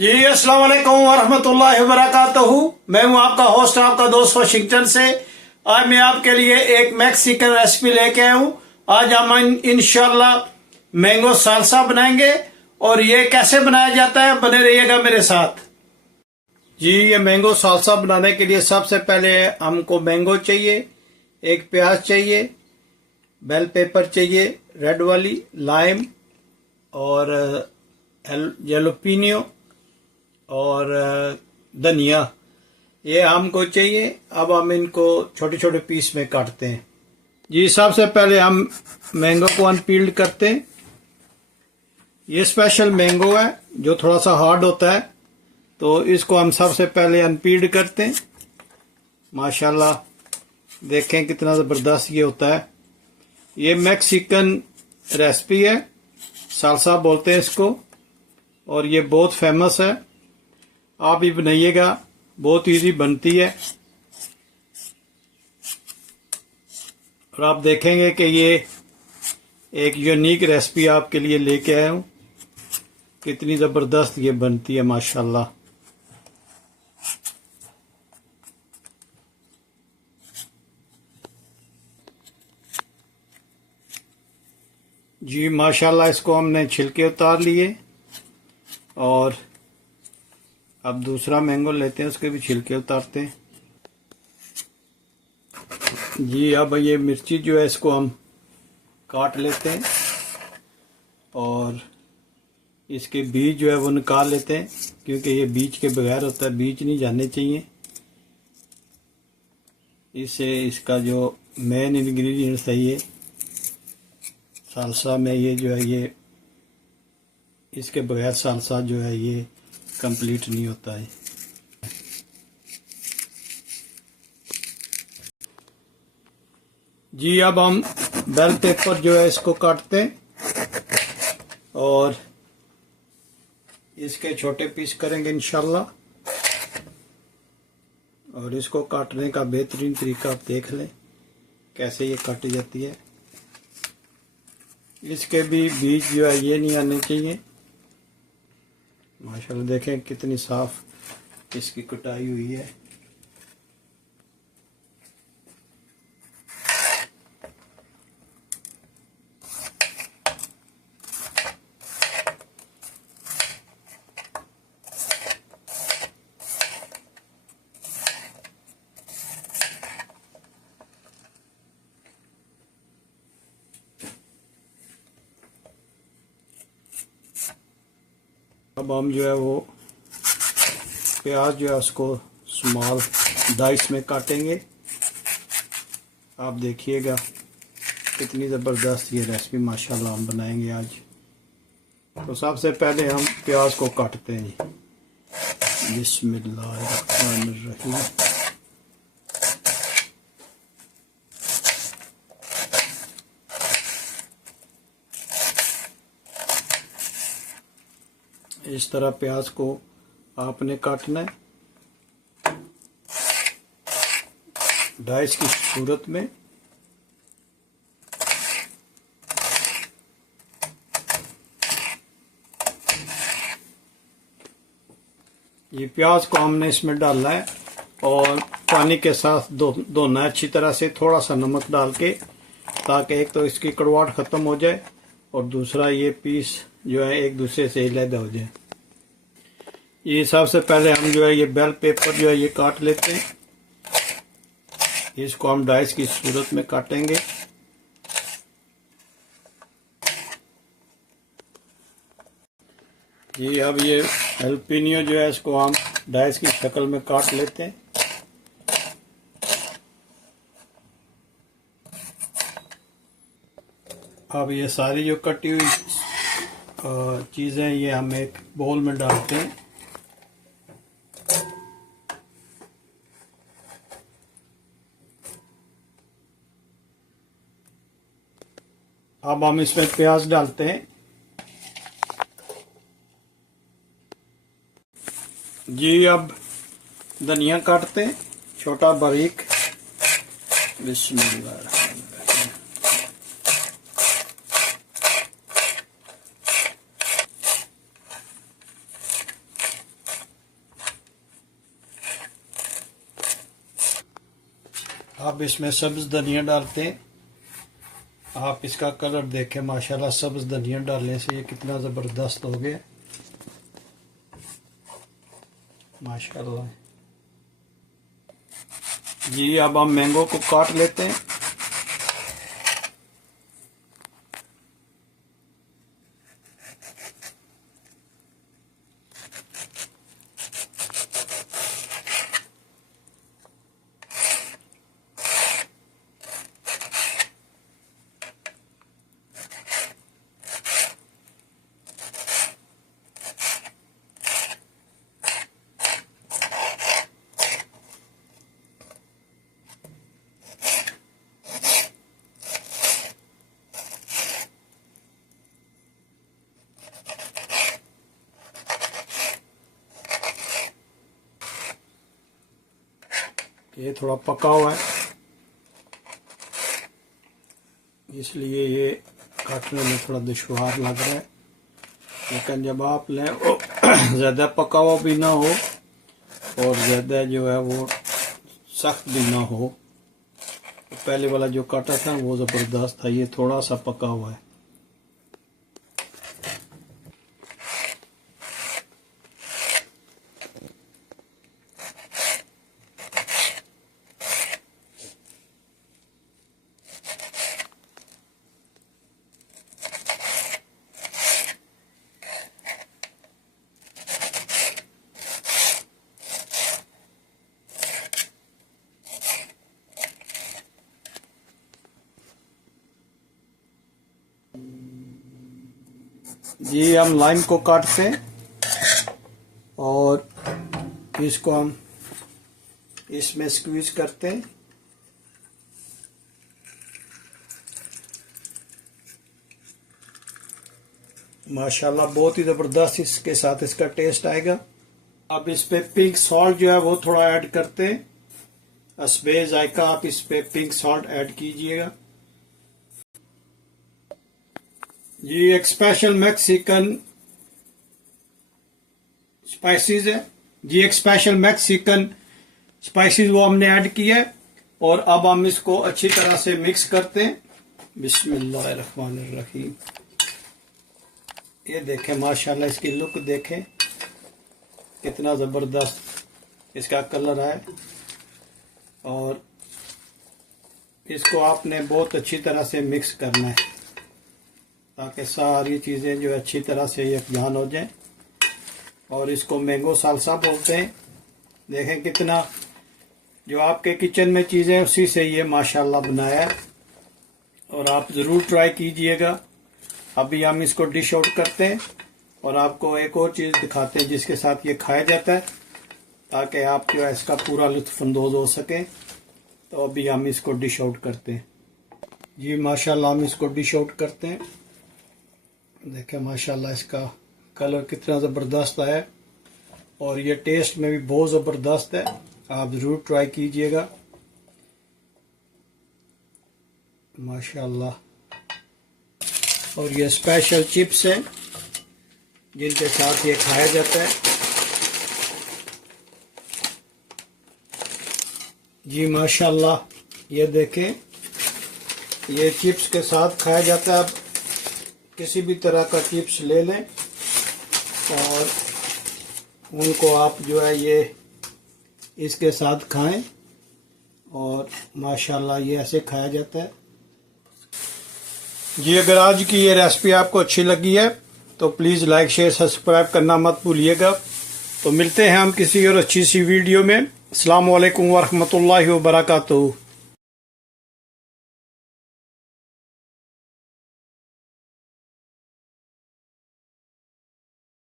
जी अस्सलाम वालेकुम वरहमतुल्लाहि वबरकातुहू। मैं हूं आपका होस्ट, आपका दोस्त वाशिंगटन से। आज मैं आपके लिए एक मैक्सिकन रेसिपी लेके आया हूं। आज हम इंशाल्लाह मैंगो सालसा बनाएंगे और ये कैसे बनाया जाता है, बने रहिएगा मेरे साथ। जी, ये मैंगो सालसा बनाने के लिए सबसे पहले हमको मैंगो चाहिए, एक प्याज चाहिए, बेल पेपर चाहिए रेड वाली, लाइम और जेलोपिनियो और धनिया, ये हमको चाहिए। अब हम इनको छोटे छोटे पीस में काटते हैं। जी, सबसे पहले हम मैंगो को अनपील्ड करते हैं। ये स्पेशल मैंगो है जो थोड़ा सा हार्ड होता है, तो इसको हम सबसे पहले अनपील्ड करते हैं। माशाल्लाह, देखें कितना ज़बरदस्त ये होता है। ये मैक्सिकन रेसिपी है, सालसा बोलते हैं इसको, और ये बहुत फेमस है। आप भी बनाइएगा, बहुत इजी बनती है। और आप देखेंगे कि ये एक यूनिक रेसिपी आपके लिए लेके आया हूँ। कितनी ज़बरदस्त ये बनती है माशाल्लाह। जी माशाल्लाह, इसको हमने छिलके उतार लिए और अब दूसरा मैंगो लेते हैं, उसके भी छिलके उतारते हैं। जी, अब ये मिर्ची जो है इसको हम काट लेते हैं और इसके बीज जो है वो निकाल लेते हैं, क्योंकि ये बीज के बगैर होता है, बीज नहीं जाने चाहिए। इससे इसका जो मेन इंग्रेडिएंट्स है ये सालसा में, ये जो है ये इसके बगैर सालसा जो है ये कंप्लीट नहीं होता है। जी, अब हम बेल पेपर जो है इसको काटते हैं और इसके छोटे पीस करेंगे इंशाल्लाह। और इसको काटने का बेहतरीन तरीका आप देख लें कैसे ये काटी जाती है। इसके भी बीज जो है ये नहीं आने चाहिए। माशाल्लाह, देखें कितनी साफ इसकी कटाई हुई है। अब हम जो है वो प्याज जो है उसको स्मॉल डाइस में काटेंगे। आप देखिएगा कितनी ज़बरदस्त ये रेसिपी माशाल्लाह हम बनाएंगे आज। तो सबसे पहले हम प्याज को काटते हैं। बिस्मिल्लाहिर्रहमानिर्रहीम। इस तरह प्याज को आपने काटना है डाइस की सूरत में। ये प्याज को हमने इसमें डालना है और पानी के साथ धोना है अच्छी तरह से, थोड़ा सा नमक डाल के, ताकि एक तो इसकी कड़वाहट ख़त्म हो जाए और दूसरा ये पीस जो है एक दूसरे से अलग हो जाए। ये सबसे पहले हम जो है ये बेल पेपर जो है ये काट लेते हैं। इसको हम डाइस की सूरत में काटेंगे। जी, अब ये जेलोपिनियो जो है इसको हम डाइस की शक्ल में काट लेते हैं। अब ये सारी जो कटी हुई चीज़ें ये हम एक बोल में डालते हैं। अब हम इसमें प्याज डालते हैं। जी, अब धनिया काटते हैं छोटा बारीक। बिस्मिल्लाह। अब इसमें सब्ज धनिया डालते हैं। आप इसका कलर देखें माशाल्लाह, सब्ज धनिया डालने से ये कितना ज़बरदस्त हो गया माशाल्लाह जी। अब हम मैंगो को काट लेते हैं। ये थोड़ा पका हुआ है इसलिए ये काटने में थोड़ा दुश्वार लग रहा है, लेकिन जब आप लें ज़्यादा पका हुआ भी ना हो और ज़्यादा जो है वो सख्त भी ना हो। तो पहले वाला जो काटा था वो ज़बरदस्त था, ये थोड़ा सा पका हुआ है। जी हम लाइम को काटते हैं और इसको हम इसमें स्क्वीज करते हैं। माशाल्लाह बहुत ही ज़बरदस्त इसके साथ इसका टेस्ट आएगा। अब इस पे पिंक सॉल्ट जो है वो थोड़ा ऐड करते हैं। हस्बे जायका आप इस पे पिंक सॉल्ट ऐड कीजिएगा। ये एक स्पेशल मैक्सिकन स्पाइसेस है जी, एक स्पेशल मैक्सिकन स्पाइसेस वो हमने ऐड किया है और अब हम इसको अच्छी तरह से मिक्स करते हैं। बिस्मिल्लाहिर्रहमानिर्रहीम। ये देखें माशाल्लाह इसकी लुक देखें कितना ज़बरदस्त इसका कलर है और इसको आपने बहुत अच्छी तरह से मिक्स करना है ताकि सारी चीज़ें जो अच्छी तरह से यकजान हो जाएं। और इसको मैंगो सालसा बोलते हैं। देखें कितना जो आपके किचन में चीज़ें उसी से ये माशाल्लाह बनाया है और आप ज़रूर ट्राई कीजिएगा। अभी हम इसको डिश आउट करते हैं और आपको एक और चीज़ दिखाते हैं जिसके साथ ये खाया जाता है ताकि आप जो है इसका पूरा लुत्फ़अंदोज़ हो सके। तो अभी हम इसको डिश आउट करते हैं जी। माशाल्लाह हम इसको डिश आउट करते हैं। देखें माशाल्लाह इसका कलर कितना ज़बरदस्त आया और ये टेस्ट में भी बहुत ज़बरदस्त है। आप ज़रूर ट्राई कीजिएगा माशाल्लाह। और ये स्पेशल चिप्स हैं जिनके साथ ये खाया जाता है जी। माशाल्लाह ये देखें ये चिप्स के साथ खाया जाता है। आप किसी भी तरह का चिप्स ले लें और उनको आप जो है ये इसके साथ खाएं और माशाल्लाह ये ऐसे खाया जाता है जी। अगर आज की ये रेसिपी आपको अच्छी लगी है तो प्लीज़ लाइक शेयर सब्सक्राइब करना मत भूलिएगा। तो मिलते हैं हम किसी और अच्छी सी वीडियो में। अस्सलाम वालेकुम वरहमतुल्लाहि वबरकातुहू।